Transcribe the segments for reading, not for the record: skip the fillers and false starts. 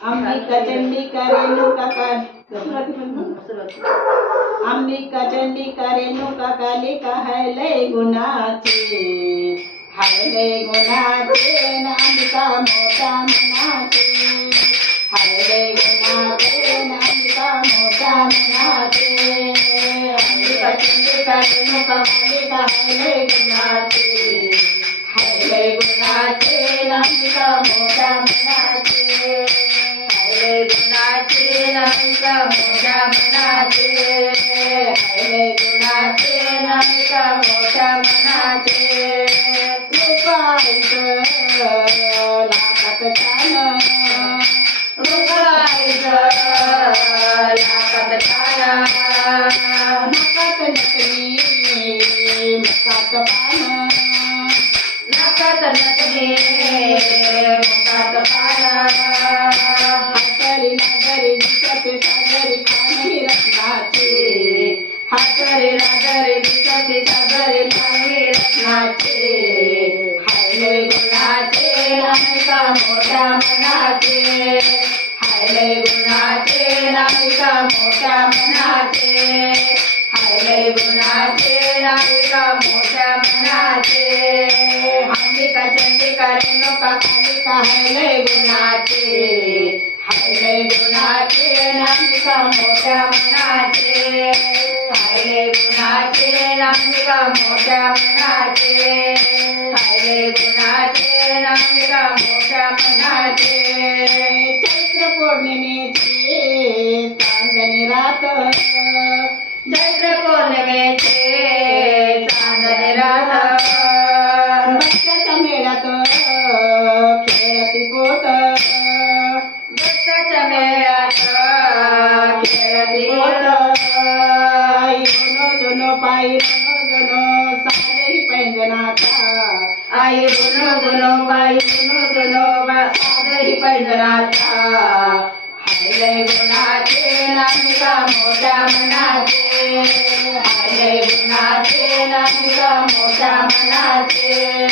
अंबिका चंडिका रेणुका अंबिका चंडिका रेणुका कालिका है लय गुणाचे अंबिका मोठा मनाचे हाय लय गुणाचे अंबिका मोठा मनाचे अंबिका चंडिका रेणुका कालिका है लय गुणाचे अंबिका मोठा मनाचे हाय गुणाचे अंबिका मोठा मनाचे हाय गुणाचे अंबिका मोठा मनाचे रूपाईचं लाखात छान रूपाईचं लाखात छान नाकात नटणी मुखात पान नाकात नटणी मुखात पान हातरी नागरी दिसते सागरी पाणी रत्नाचे हातरी नागरी दिसते सागरी पाणी रत्नाचे हाय गुणाचे अंबिका मोठ्या मनाचे हाय गुणाचे अंबिका मोठ्या मनाचे हाय गुणाचे अंबिका मोठ्या मनाचे अंबिका चंडिका रेणुका कालिका हाय गुणाचे हाय गुणाचे अंबिका मोठ्या मनाचे हाय गुणाचे अंबिका मोठ्या मनाचे हाय गुणाचे अंबिका मोठ्या मनाचे चैत्र पौर्णिमेचे चांदणी रात चैत्र पौर्णिमेचे चांदणी रात बच्चाच्या मेळ्यात खेळती पोत बच्चाच्या मेळ्यात खेळती पोत दोनो पायी दोनो साधही पैंजनाचा आई दोनो पायी दोनो साधही पैंजनाचा हाय गुणाचे अंबिका मोठ्या मनाचे हाय गुणाचे अंबिका मोठ्या मनाचे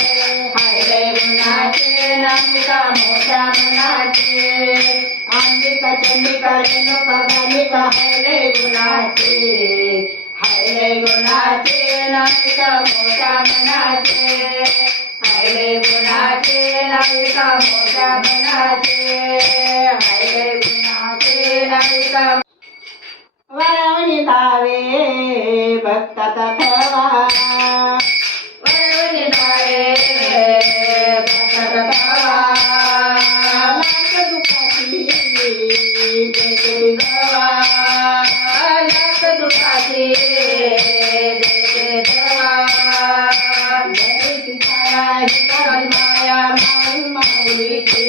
हाय गुणाचे अंबिका मोठ्या मनाचे अंबिका चंडिका रेणुका कालिका हाय गुणाचे हाय गुणाचे अंबिका मोठ्या मनाचे हाय गुणाचे अंबिका मोठ्या मनाचे हाय गुणाचे अंबिका वळवणी धावे भक्ताचा थवा वळवणी धावे भक्ताचा थवा लाख दुखाची देते जवा लाख दुखाची देते जवा दरेची छाया ही काली माया माऊलीची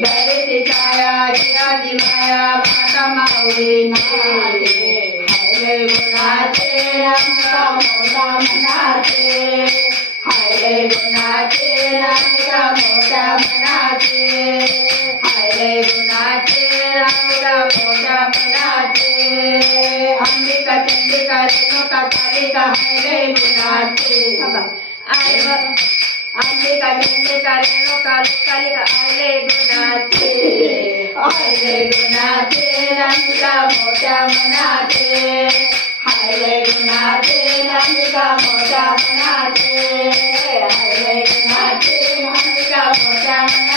दरेची छाया ही आजी माया माता माऊलीची हाय गुणाचे अंबिका मोठ्या मनाचे हाय गुणाचे अंबिका मोठ्या मनाचे हाय गुणाचे अंबिका मोठ्या मनाचे अंबिका चंडिका रेणुका कालिका हाय गुणाचे अंबिका चंडिका रेणुका कालिका हाय गुणाचे अंबिका मोठ्या मनाचे हाय गुणाचे अंबिका मोठ्या मनाचे हाय गुणाचे अंबिका मोठ्या मनाचे